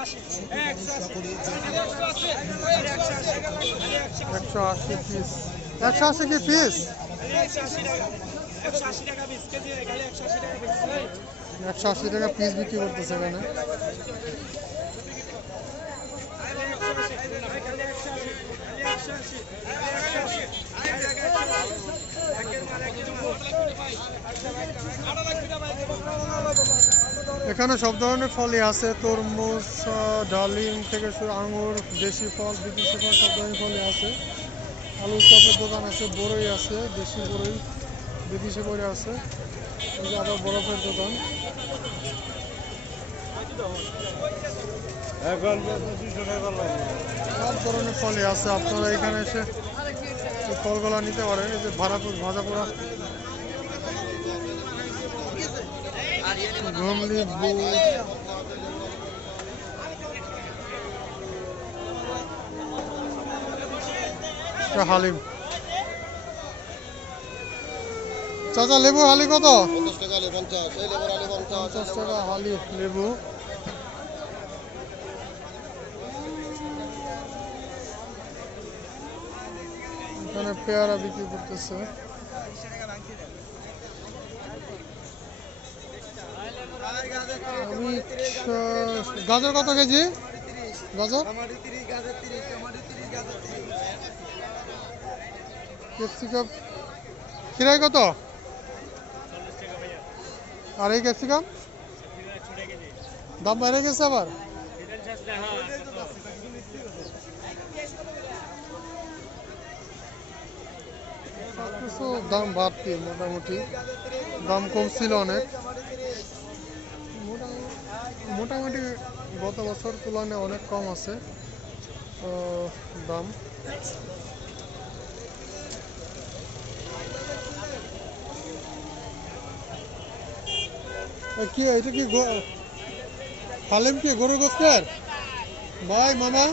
180 piece. 180 কি piece? 180 টাকা piece বিক্রি করতেছে এখানে। এখানে সব ধরনের ফলই আছে, তরমুজ, ডালিম থেকে শুরু আঙুর, দেশি ফল, বিদেশি ফল, সব ধরনের ফলই আছে। আলুর চপের দোকান আছে, বড়ই আছে, দেশি বড়ই, বিদেশি বড়ই আছে। এই যে আবার বরফের দোকান। সব ধরনের ফলই আছে, আপনারা এখানে এসে ফলগুলা নিতে পারেন। এই যে ভাজা পোড়া গমলি, হালিম। চাচা লেবু হালি কত? 50 টাকা হালি লেবু। এখানে পেয়ারা বিক্রি করতেছে। গাজর কত কেজি? গাজর ক্যাপসিকাম কিরাই কত? আর এই ক্যাপসিকাম দাম বেড়ে গেছে আবার। সবকিছু দাম বাড়তি, মোটামুটি দাম কম ছিল অনেক। মোটামুটি গত বছর তুলনায় অনেক কম আছে দাম। কি এটা কি হালিম কি গরুর গোস্তের ভাই মামা?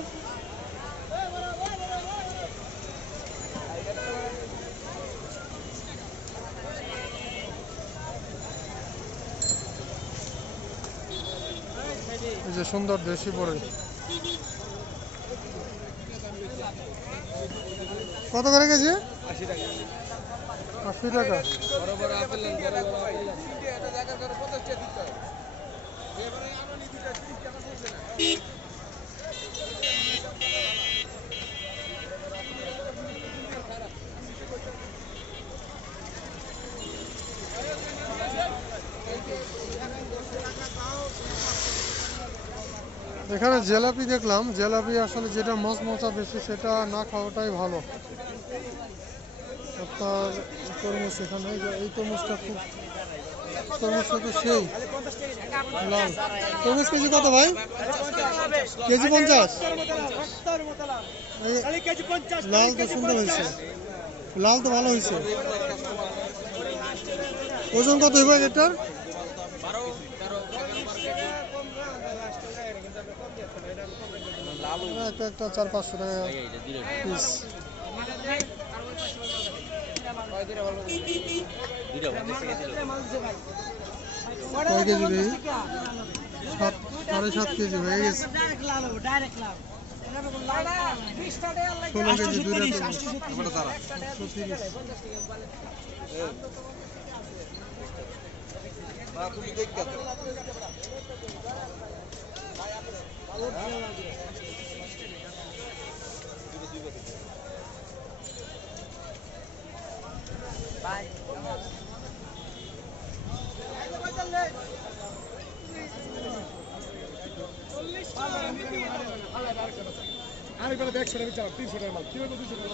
এই যে সুন্দর দেশি বড়ই কত করে কেজি? 80 টাকা। এখানে জিলাপি দেখলাম, জিলাপি আসলে যেটা মচমচা বেশি সেটা না খাওয়াটাই ভালো। আপনার তরমুজ এখানে, এই তরমুজটা খুব, তরমুজটা তো সেই লাল। তরমুজ কেজি কত ভাই? কেজি 50। লাল তো সুন্দর হয়েছে, লাল তো ভালো হয়েছে। ওজন কত হইব এটার? একটা 400-500 টাকা পিস। কয় কেজি ভাই? 7.5 কেজি হয়ে গেছে। 16 কেজি দুইটা। আরেকবার 100 টাকা 300 টাকা মাল কিভাবে 200 টাকা